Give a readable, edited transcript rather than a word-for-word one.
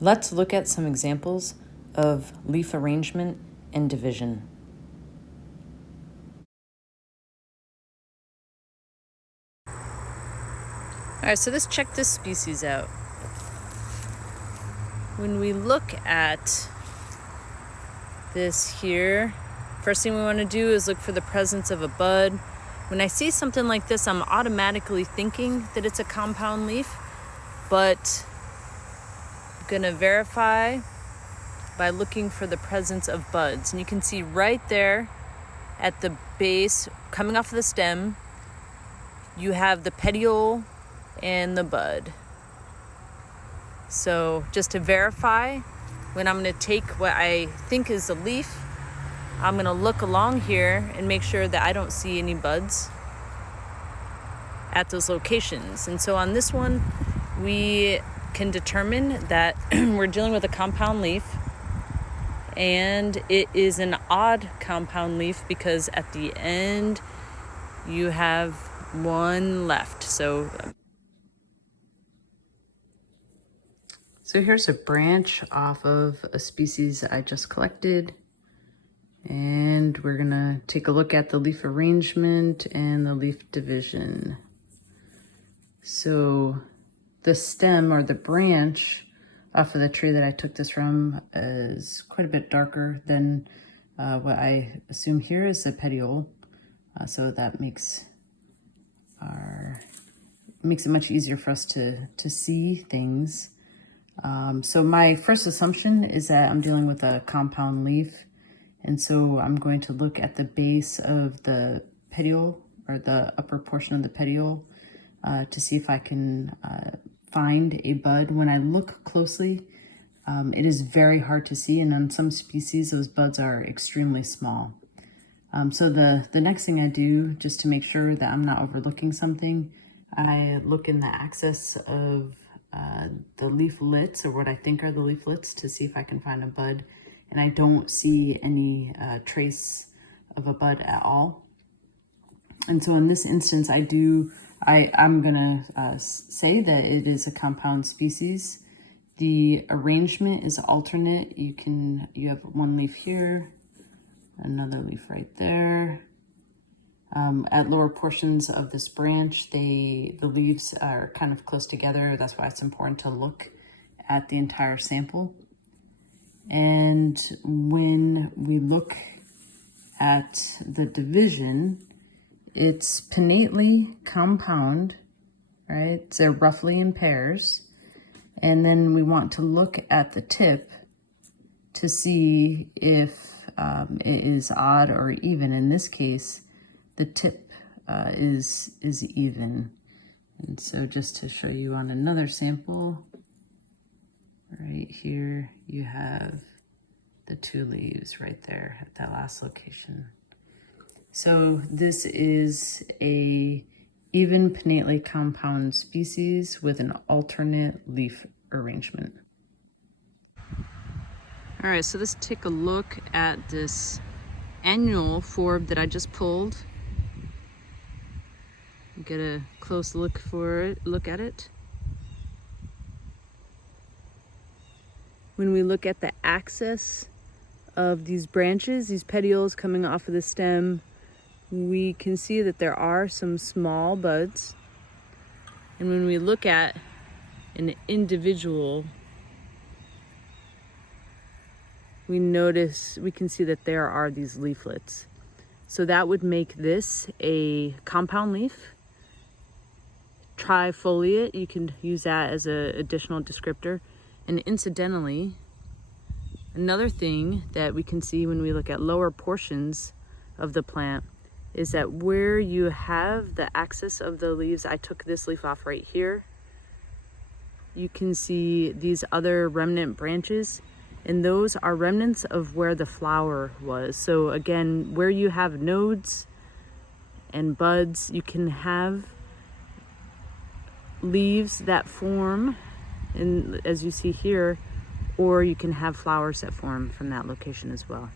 Let's look at some examples of leaf arrangement and division. All right, so let's check this species out. When we look at this here, first thing we want to do is look for the presence of a bud. When I see something like this, I'm automatically thinking that it's a compound leaf, but I'm gonna verify by looking for the presence of buds. And you can see right there at the base, coming off of the stem, you have the petiole and the bud. So just to verify, when I'm gonna take what I think is a leaf, I'm gonna look along here and make sure that I don't see any buds at those locations. And so on this one, we can determine that we're dealing with a compound leaf, and it is an odd compound leaf because at the end you have one left. So here's a branch off of a species I just collected, and we're gonna take a look at the leaf arrangement and the leaf division. So the stem or the branch off of the tree that I took this from is quite a bit darker than what I assume here is the petiole. So that makes it much easier for us to see things. So my first assumption is that I'm dealing with a compound leaf. And so I'm going to look at the base of the petiole, or the upper portion of the petiole, to see if I can find a bud. When I look closely, it is very hard to see, and on some species those buds are extremely small. So the next thing I do, just to make sure that I'm not overlooking something, I look in the axis of the leaflets, or what I think are the leaflets, to see if I can find a bud, and I don't see any trace of a bud at all. And so in this instance, I'm gonna say that it is a compound species. The arrangement is alternate. You have one leaf here, another leaf right there. At lower portions of this branch, the leaves are kind of close together. That's why it's important to look at the entire sample. And when we look at the division, it's pinnately compound, right? They're roughly in pairs. And then we want to look at the tip to see if it is odd or even. In this case, the tip is even. And so just to show you on another sample, right here, you have the two leaves right there at that last location. So this is a even pinnately compound species with an alternate leaf arrangement. All right, so let's take a look at this annual forb that I just pulled. Get a close look at it. When we look at the axis of these branches, these petioles coming off of the stem, we can see that there are some small buds. And when we look at an individual, we can see that there are these leaflets. So that would make this a compound leaf. Trifoliate, you can use that as an additional descriptor. And incidentally, another thing that we can see when we look at lower portions of the plant is that where you have the axis of the leaves, I took this leaf off right here, you can see these other remnant branches, and those are remnants of where the flower was. So again, where you have nodes and buds, you can have leaves that form, and as you see here, or you can have flowers that form from that location as well.